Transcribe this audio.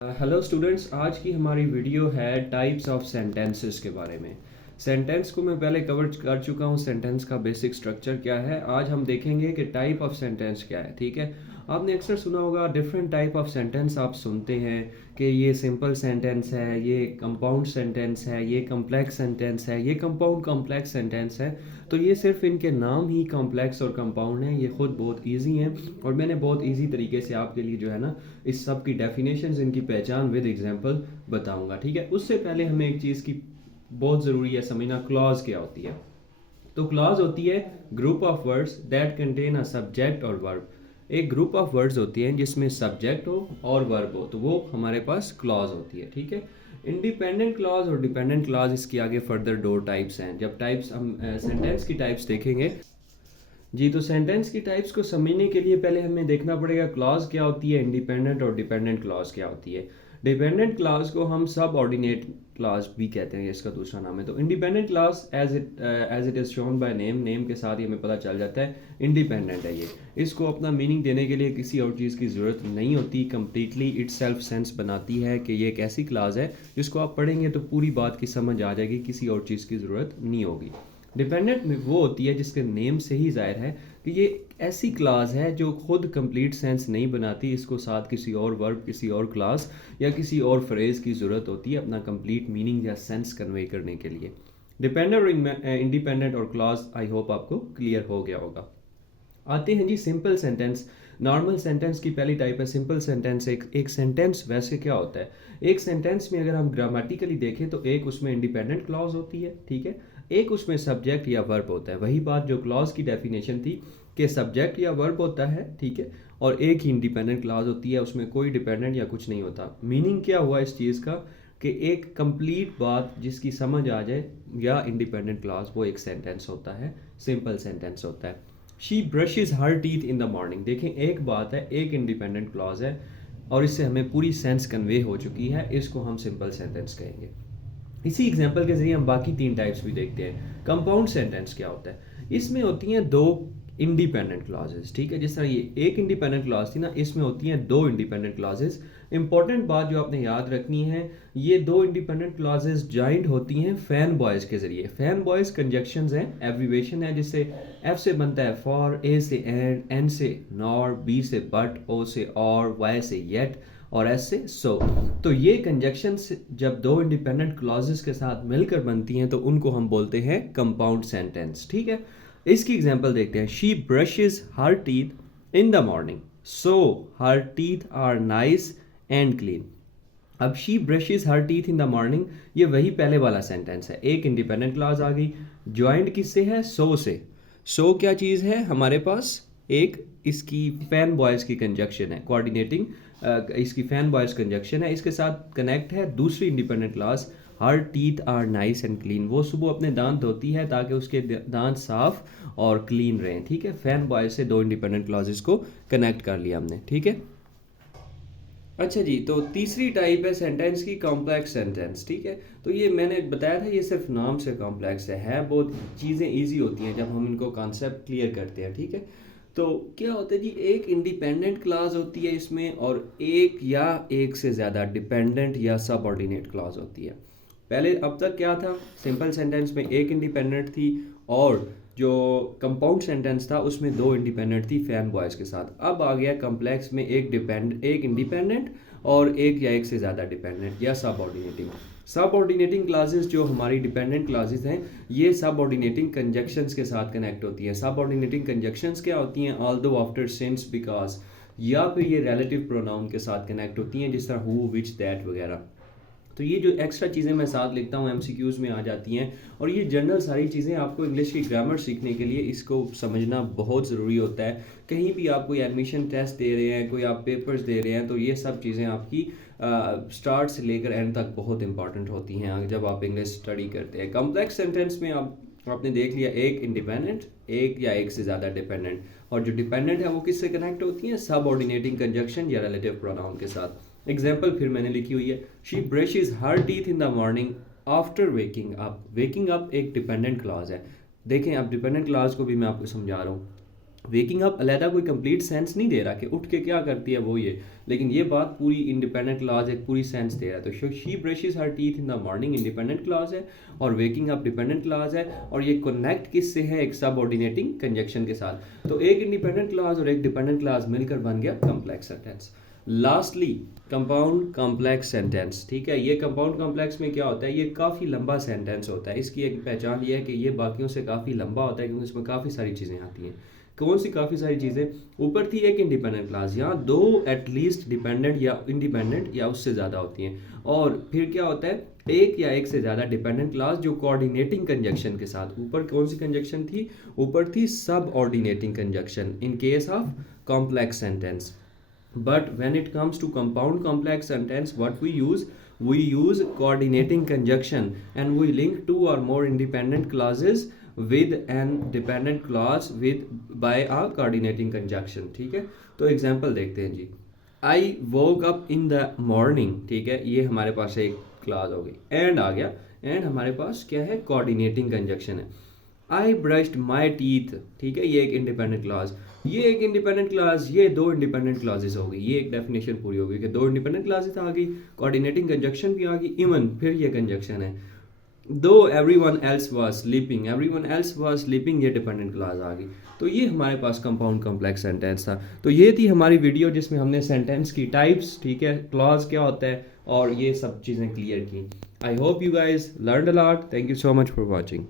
Hello students, आज की हमारी वीडियो है टाइप्स ऑफ सेंटेंसेस के बारे में। सेंटेंस को मैं पहले कवर कर चुका हूँ, सेंटेंस का बेसिक स्ट्रक्चर क्या है। आज हम देखेंगे कि टाइप ऑफ सेंटेंस क्या है। ठीक है, आपने अक्सर सुना होगा डिफरेंट टाइप ऑफ सेंटेंस आप सुनते हैं कि ये सिंपल सेंटेंस है, ये कंपाउंड सेंटेंस है, ये कम्प्लेक्स सेंटेंस है, ये कंपाउंड कॉम्प्लेक्स सेंटेंस है। तो ये सिर्फ इनके नाम ही कॉम्प्लेक्स और कंपाउंड हैं, ये खुद बहुत इजी हैं और मैंने बहुत इजी तरीके से आपके लिए जो है ना इस सब की डेफिनेशंस, इनकी पहचान विद एग्जांपल बताऊंगा। ठीक है, उससे पहले हमें एक चीज़ की बहुत ज़रूरी है समझना, क्लॉज क्या होती है। तो क्लॉज होती है group of words that contain a subject और वर्ब। एक ग्रुप ऑफ वर्ड्स होती हैं जिसमें सब्जेक्ट हो और वर्ब हो, तो वो हमारे पास क्लॉज होती है। ठीक है, इंडिपेंडेंट क्लॉज और डिपेंडेंट क्लॉज, इसके आगे फर्दर दो टाइप्स हैं। जब टाइप्स हम सेंटेंस की टाइप्स देखेंगे जी, तो सेंटेंस की टाइप्स को समझने के लिए पहले हमें देखना पड़ेगा क्लॉज क्या होती है, इंडिपेंडेंट और डिपेंडेंट क्लॉज क्या होती है। डिपेंडेंट क्लॉज को हम सब ऑर्डिनेट क्लॉज भी कहते हैं, इसका दूसरा नाम है। तो independent clause as it is shown by name, name के साथ ही हमें पता चल जाता है इंडिपेंडेंट है ये। इसको अपना मीनिंग देने के लिए किसी और चीज़ की ज़रूरत नहीं होती, कम्प्लीटली इट सेल्फ सेंस बनाती है कि ये एक ऐसी क्लॉज है जिसको आप पढ़ेंगे तो पूरी बात की समझ आ जाएगी, किसी और चीज़ की ज़रूरत नहीं होगी। डिपेंडेंट में वो होती है जिसके नेम से ही जाहिर है कि ये ऐसी क्लास है जो खुद कंप्लीट सेंस नहीं बनाती, इसको साथ किसी और वर्ब, किसी और क्लास या किसी और फ्रेज की ज़रूरत होती है अपना कंप्लीट मीनिंग या सेंस कन्वे करने के लिए। डिपेंडेंट और इंडिपेंडेंट और क्लास आई होप आपको क्लियर हो गया होगा। आते हैं जी सिंपल सेंटेंस। नॉर्मल सेंटेंस की पहली टाइप है सिंपल सेंटेंस। एक सेंटेंस वैसे क्या होता है, एक सेंटेंस में अगर हम ग्रामेटिकली देखें तो एक उसमें इंडिपेंडेंट क्लॉज होती है, ठीक है, एक उसमें सब्जेक्ट या वर्ब होता है। वही बात जो क्लॉज की डेफिनेशन थी कि सब्जेक्ट या वर्ब होता है, ठीक है, और एक ही इंडिपेंडेंट क्लॉज होती है, उसमें कोई डिपेंडेंट या कुछ नहीं होता। मीनिंग क्या हुआ इस चीज़ का कि एक कंप्लीट बात जिसकी समझ आ जाए या इंडिपेंडेंट क्लॉज, वो एक सेंटेंस होता है, सिंपल सेंटेंस होता है। She brushes her teeth in the morning, देखें एक बात है, एक इंडिपेंडेंट क्लॉज है और इससे हमें पूरी सेंस कन्वे हो चुकी है, इसको हम सिंपल सेंटेंस कहेंगे। इसी एग्जांपल के जरिए हम बाकी तीन टाइप्स भी देखते हैं। कंपाउंड सेंटेंस क्या होता है, इसमें होती हैं दो इंडिपेंडेंट क्लॉजेस, ठीक है, जिस तरह ये एक इंडिपेंडेंट क्लॉज थी ना, इसमें होती हैं दो इंडिपेंडेंट क्लॉजेस। इंपॉर्टेंट बात जो आपने याद रखनी है, ये दो इंडिपेंडेंट क्लॉजेस जॉइंट होती हैं फैन बॉयज के जरिए। फैन बॉयज कंजक्शंस हैं, एब्रीवेशन है, जिससे एफ से बनता है फॉर, ए से एंड, एन से नॉर, बी से बट, ओ से और, वाई से येट और एस से सो। तो ये कंजक्शंस जब दो इंडिपेंडेंट क्लॉजेस के साथ मिलकर बनती हैं तो उनको हम बोलते हैं कंपाउंड सेंटेंस। ठीक है, इसकी एग्जांपल देखते हैं। She brushes her teeth in the morning so her teeth are nice and clean. अब she brushes her teeth in the morning, ये वही पहले वाला सेंटेंस है, एक इंडिपेंडेंट क्लॉज आ गई, ज्वाइंट किससे है, सो से। सो क्या चीज़ है हमारे पास, एक इसकी फैन बॉयज की कंजक्शन है, कोऑर्डिनेटिंग, इसकी फैन बॉयज कंजक्शन है, इसके साथ कनेक्ट है दूसरी independent clause, her teeth are nice and clean. वो सुबह अपने दांत धोती है ताकि उसके दांत साफ और क्लीन रहें। ठीक है, फैन बॉयज से दो इंडिपेंडेंट क्लॉजेस को कनेक्ट कर लिया हमने। ठीक है, अच्छा जी, तो तीसरी टाइप है सेंटेंस की कॉम्प्लेक्स सेंटेंस। ठीक है, तो ये मैंने बताया था ये सिर्फ नाम से कॉम्प्लेक्स है बहुत चीज़ें इजी होती हैं जब हम इनको कॉन्सेप्ट क्लियर करते हैं। ठीक है, तो क्या होता है जी, एक इंडिपेंडेंट क्लॉज होती है इसमें और एक या एक से ज़्यादा डिपेंडेंट या सबऑर्डिनेट क्लॉज होती है। पहले अब तक क्या था, सिंपल सेंटेंस में एक इंडिपेंडेंट थी और जो कंपाउंड सेंटेंस था उसमें दो इंडिपेंडेंट थी फैन बॉयज़ के साथ। अब आ गया कम्प्लेक्स में एक इंडिपेंडेंट और एक या एक से ज़्यादा डिपेंडेंट या सबऑर्डिनेटिंग। सबऑर्डिनेटिंग क्लासेस जो हमारी डिपेंडेंट क्लासेस हैं, ये सबऑर्डिनेटिंग कंजक्शंस के साथ कनेक्ट होती है। सबऑर्डिनेटिंग कंजक्शंस क्या होती हैं, ऑल्दो, आफ्टर, सिंस, बिकॉज, या फिर ये रिलेटिव प्रोनाउन के साथ कनेक्ट होती हैं, जिस तरह हु, विच, दैट वगैरह। तो ये जो एक्स्ट्रा चीज़ें मैं साथ लिखता हूँ एमसीक्यूज़ में आ जाती हैं और ये जनरल सारी चीज़ें आपको इंग्लिश की ग्रामर सीखने के लिए इसको समझना बहुत ज़रूरी होता है। कहीं भी आप कोई एडमिशन टेस्ट दे रहे हैं, कोई आप पेपर्स दे रहे हैं, तो ये सब चीज़ें आपकी स्टार्ट से लेकर एंड तक बहुत इंपॉर्टेंट होती हैं जब आप इंग्लिश स्टडी करते हैं। कम्प्लेक्स सेंटेंस में आपने देख लिया एक इंडिपेंडेंट, एक या एक से ज़्यादा डिपेंडेंट, और जो डिपेंडेंट है वो किससे कनेक्ट होती हैं, सब ऑर्डिनेटिंग कंजक्शन या रिलेटिव प्रोनाउन के साथ। एग्जाम्पल फिर मैंने लिखी हुई है, she brushes her teeth in the morning after waking up. Waking up एक डिपेंडेंट क्लॉज है। देखें अब डिपेंडेंट क्लॉज को भी मैं आपको समझा रहा हूँ। वेकिंग अप अलहदा कोई कंप्लीट सेंस नहीं दे रहा कि उठ के क्या करती है वो ये, लेकिन ये बात पूरी इंडिपेंडेंट क्लॉज एक पूरी सेंस दे रहा है। तो she brushes her teeth in the morning independent clause है, और वेकिंग अप डिपेंडेंट क्लॉज है, और ये कनेक्ट किससे है, एक सबऑर्डिनेटिंग कंजक्शन के साथ। तो एक इंडिपेंडेंट क्लॉज और एक डिपेंडेंट क्लॉज मिलकर बन गया complex sentence. Lastly compound complex sentence, ठीक है। ये कंपाउंड कॉम्प्लेक्स में क्या होता है, ये काफ़ी लंबा सेंटेंस होता है। इसकी एक पहचान ये है कि ये बाकियों से काफ़ी लंबा होता है, क्योंकि इसमें काफ़ी सारी चीज़ें आती हैं। कौन सी काफ़ी सारी चीज़ें, ऊपर थी एक इंडिपेंडेंट क्लास, यहाँ दो एटलीस्ट डिपेंडेंट या इंडिपेंडेंट या उससे ज़्यादा होती हैं, और फिर क्या होता है, एक या एक से ज़्यादा डिपेंडेंट क्लास जो कोऑर्डिनेटिंग कंजक्शन के साथ। ऊपर कौन सी कंजक्शन थी, ऊपर थी subordinating conjunction in case of complex sentence. But when it comes to compound complex sentence, what we use coordinating conjunction, and we link two or more independent clauses with an dependent clause with by a coordinating conjunction, ठीक है। तो example देखते हैं जी। I woke up in the morning, ठीक है, ये हमारे पास एक क्लाज हो गई, एंड आ गया, एंड हमारे पास क्या है, कोऑर्डिनेटिंग कंजक्शन है। आई ब्रश्ड माई टीथ, ठीक है, ये एक इंडिपेंडेंट क्लास, ये एक इंडिपेंडेंट क्लास, ये दो इंडिपेंडेंट क्लासेस हो गई। ये एक डेफिनेशन पूरी हो गई कि दो इंडिपेंडेंट क्लासेस आ गई, कोऑर्डिनेटिंग कंजक्शन भी आ गई, इवन फिर ये कंजक्शन है। दो everyone else was sleeping, everyone else was sleeping, ये डिपेंडेंट क्लास आ गई। तो ये हमारे पास कंपाउंड कॉम्प्लेक्स सेंटेंस था। तो ये थी हमारी वीडियो जिसमें हमने सेंटेंस की टाइप्स, ठीक है, क्लॉज क्या होता है, और ये सब चीज़ें क्लियर की। I hope you guys learned a lot. Thank you so much for watching.